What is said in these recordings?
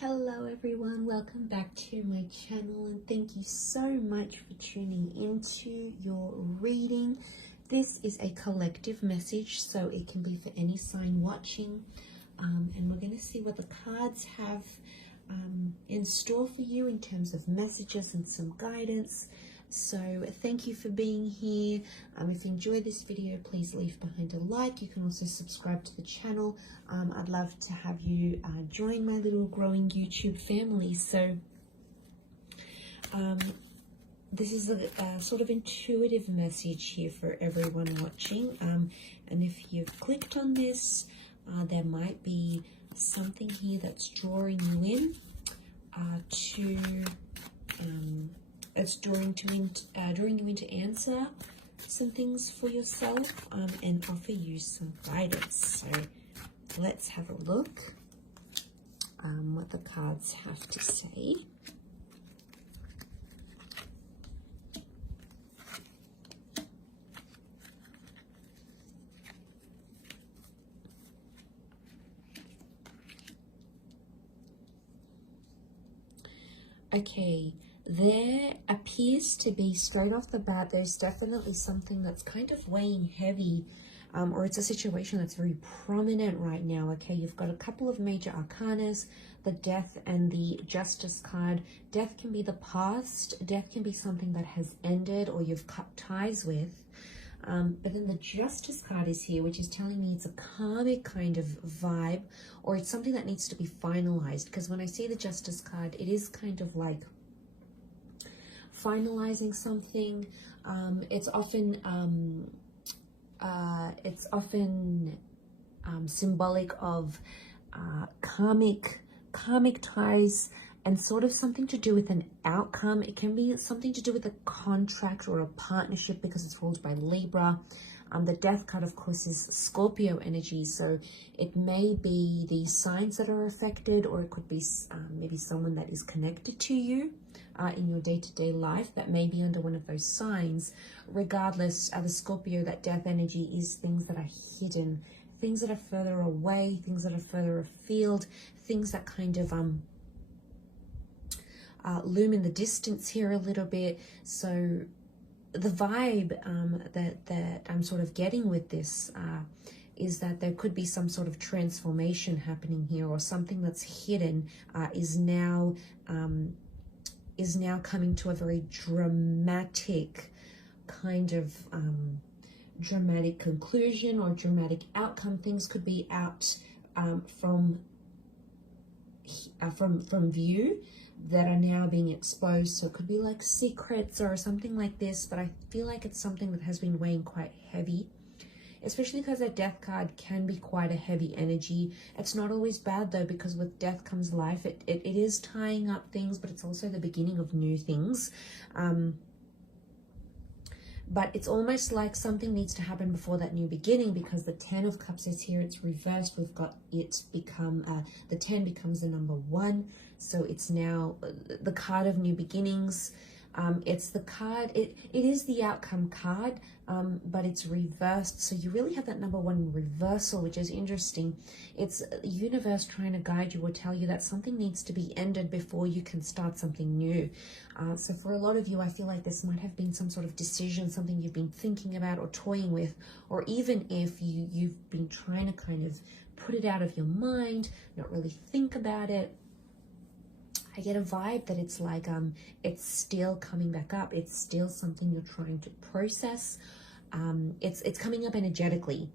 Hello everyone, welcome back to my channel and thank you so much for tuning into your reading. This is a collective message, so it can be for any sign watching, and we're going to see what the cards have in store for you in terms of messages and some guidance. So thank you for being here. If you enjoyed this video, please leave behind a like. You can also subscribe to the channel. I'd love to have you join my little growing YouTube family. So this is a sort of intuitive message here for everyone watching. And if you've clicked on this, there might be something here that's drawing you in it's drawing you in to answer some things for yourself and offer you some guidance. So let's have a look what the cards have to say. Okay, there appears to be, straight off the bat, there's definitely something that's kind of weighing heavy, or it's a situation that's very prominent right now. Okay, you've got a couple of major arcanas, the Death and the Justice card. Death can be the past, death can be something that has ended or you've cut ties with. But then the Justice card is here, which is telling me it's a karmic kind of vibe, or it's something that needs to be finalized. Because when I see the Justice card, it is kind of like finalizing something. It's often symbolic of karmic ties, and sort of something to do with an outcome. It can be something to do with a contract or a partnership because it's ruled by Libra. The Death card, of course, is Scorpio energy, so it may be the signs that are affected, or it could be maybe someone that is connected to you in your day-to-day life that may be under one of those signs. Regardless, the Scorpio, that Death energy, is things that are hidden, things that are further away, things that are further afield, things that kind of loom in the distance here a little bit. So the vibe that I'm sort of getting with this is that there could be some sort of transformation happening here, or something that's hidden is now coming to a very dramatic kind of dramatic conclusion or dramatic outcome. Things could be out from view that are now being exposed. So it could be like secrets or something like this, but I feel like it's something that has been weighing quite heavy, especially because that Death card can be quite a heavy energy. It's not always bad though, because with death comes life. It is tying up things, but it's also the beginning of new things. But it's almost like something needs to happen before that new beginning, because the 10 of Cups is here. It's reversed. We've got it become, the 10 becomes the number 1. So it's now the card of new beginnings. It's the card, it is the outcome card, but it's reversed. So you really have that number 1 reversal, which is interesting. It's universe trying to guide you or tell you that something needs to be ended before you can start something new. So for a lot of you, I feel like this might have been some sort of decision, something you've been thinking about or toying with, or even if you've been trying to kind of put it out of your mind, not really think about it. I get a vibe that it's like it's still coming back up. It's still something you're trying to process. It's coming up energetically,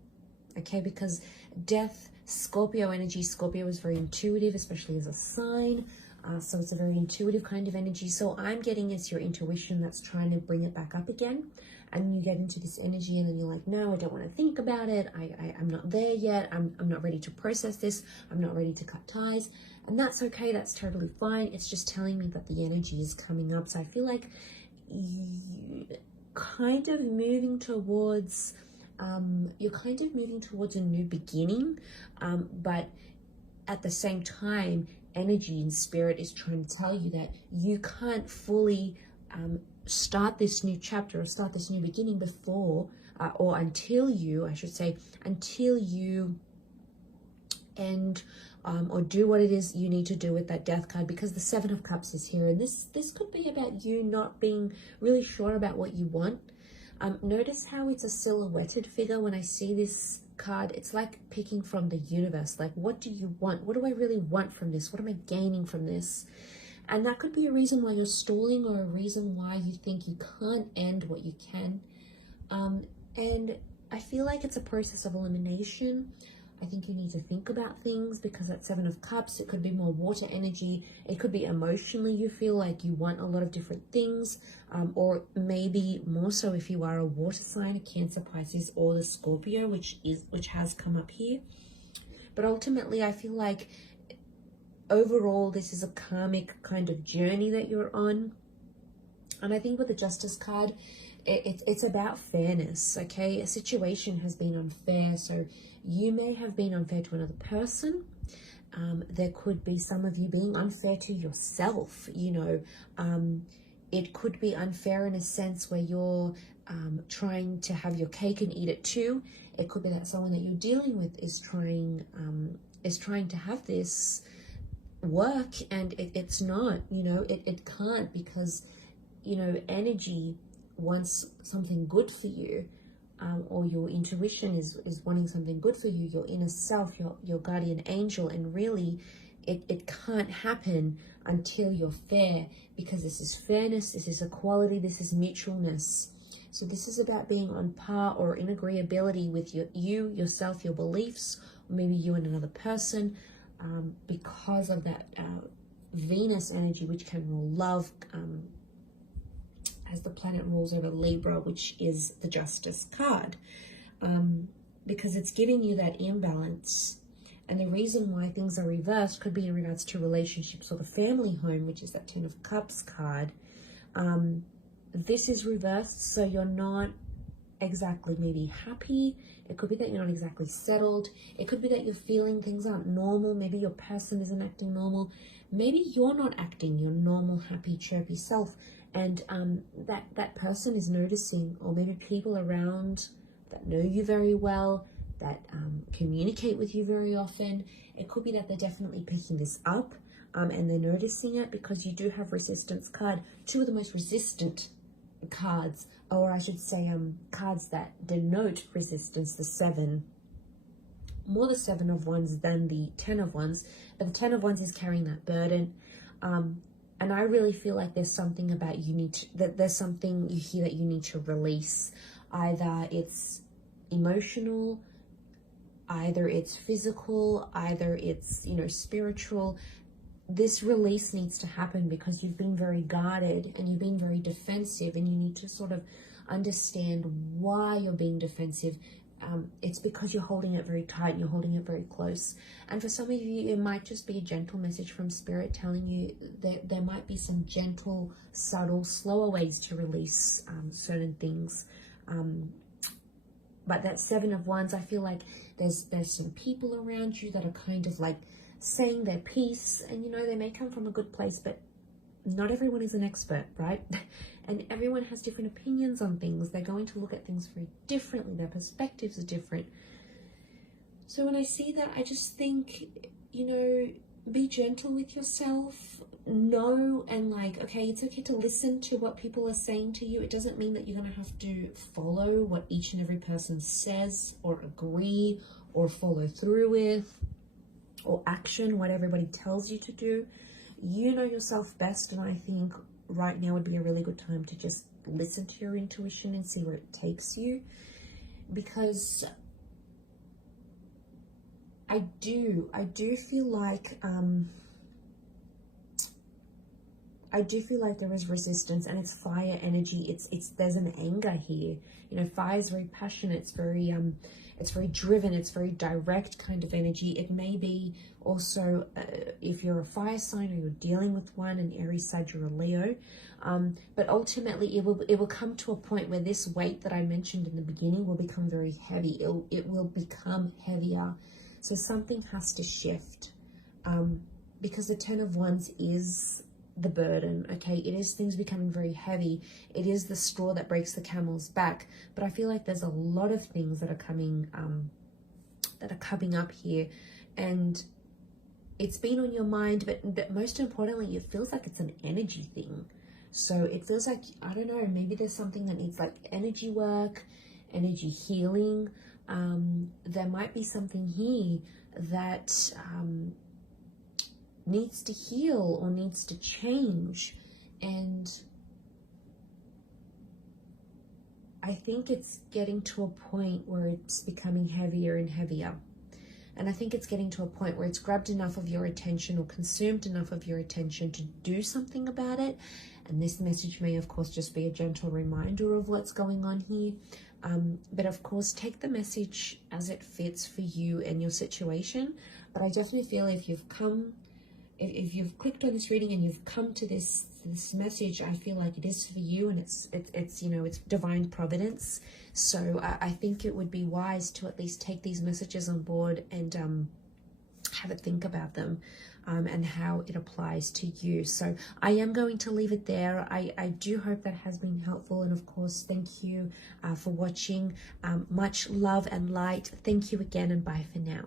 okay? Because Death, Scorpio energy. Scorpio is very intuitive, especially as a sign. So it's a very intuitive kind of energy. So I'm getting it's your intuition that's trying to bring it back up again. And you get into this energy and then you're like, no, I don't want to think about it. I'm not there yet. I'm not ready to process this. I'm not ready to cut ties. And that's okay. That's totally fine. It's just telling me that the energy is coming up. So I feel like you kind of moving towards, you're kind of moving towards a new beginning. But at the same time, energy and spirit is trying to tell you that you can't fully start this new chapter or start this new beginning before or until you, I should say, until you end or do what it is you need to do with that death card, because the Seven of Cups is here, and this could be about you not being really sure about what you want. Notice how it's a silhouetted figure. When I see this card, it's like picking from the universe. Like, what do you want? What do I really want from this? What am I gaining from this? And that could be a reason why you're stalling, or a reason why you think you can't end what you can. And I feel like it's a process of elimination. I think you need to think about things, because that Seven of Cups, it could be more water energy. It could be emotionally you feel like you want a lot of different things, or maybe more so if you are a water sign, a Cancer, Pisces, or the Scorpio, which has come up here. But ultimately, I feel like overall this is a karmic kind of journey that you're on. And I think with the Justice card, it's about fairness, okay? A situation has been unfair, so you may have been unfair to another person. There could be some of you being unfair to yourself, you know. It could be unfair in a sense where you're trying to have your cake and eat it too. It could be that someone that you're dealing with is trying to have this work, and it's not, you know, it can't, because, you know, energy wants something good for you, or your intuition is wanting something good for you, your inner self, your guardian angel, and really it can't happen until you're fair, because this is fairness, this is equality, this is mutualness. So this is about being on par or in agreeability with yourself, your beliefs, or maybe you and another person, because of that Venus energy, which can rule love, as the planet rules over Libra, which is the Justice card, because it's giving you that imbalance. And the reason why things are reversed could be in regards to relationships or the family home, which is that Ten of Cups card. This is reversed, so you're not exactly maybe happy. It could be that you're not exactly settled. It could be that you're feeling things aren't normal. Maybe your person isn't acting normal. Maybe you're not acting your normal, happy, chirpy self. And that person is noticing, or maybe people around that know you very well, that communicate with you very often. It could be that they're definitely picking this up, and they're noticing it, because you do have Resistance card, two of the most resistant cards, or I should say cards that denote resistance, the Seven. More the Seven of Wands than the Ten of Wands, but the Ten of Wands is carrying that burden. And I really feel like there's something about there's something you hear that you need to release. Either it's emotional, either it's physical, either it's, you know, spiritual. This release needs to happen, because you've been very guarded and you've been very defensive, and you need to sort of understand why you're being defensive. It's because you're holding it very tight, you're holding it very close. And for some of you, it might just be a gentle message from Spirit telling you that there might be some gentle, subtle, slower ways to release certain things. But that Seven of Wands, I feel like there's some people around you that are kind of like saying their piece, and you know, they may come from a good place, but not everyone is an expert, right? And everyone has different opinions on things. They're going to look at things very differently. Their perspectives are different. So when I see that, I just think, you know, be gentle with yourself. Know, and like, okay, it's okay to listen to what people are saying to you. It doesn't mean that you're going to have to follow what each and every person says, or agree, or follow through with, or action what everybody tells you to do. You know yourself best, and I think right now would be a really good time to just listen to your intuition and see where it takes you, because I do feel like there is resistance, and it's fire energy. There's an anger here. You know, fire is very passionate. It's very driven. It's very direct kind of energy. It may be also if you're a fire sign, or you're dealing with one, an Aries, Sag, or a Leo. But ultimately, it will come to a point where this weight that I mentioned in the beginning will become very heavy. It will become heavier. So something has to shift, because the Ten of Wands is the burden, okay? It is things becoming very heavy. It is the straw that breaks the camel's back. But I feel like there's a lot of things that are coming up here, and it's been on your mind, but most importantly, it feels like it's an energy thing. So it feels like, I don't know, maybe there's something that needs like energy work, energy healing. There might be something here that needs to heal or needs to change. And I think it's getting to a point where it's becoming heavier and heavier. And I think it's getting to a point where it's grabbed enough of your attention or consumed enough of your attention to do something about it. And this message may, of course, just be a gentle reminder of what's going on here. But of course, take the message as it fits for you and your situation. But I definitely feel if you've clicked on this reading and you've come to this message, I feel like it is for you, and it's you know, it's divine providence. So I think it would be wise to at least take these messages on board and have a think about them, and how it applies to you. So I am going to leave it there. I do hope that has been helpful, and of course, thank you for watching. Much love and light. Thank you again, and bye for now.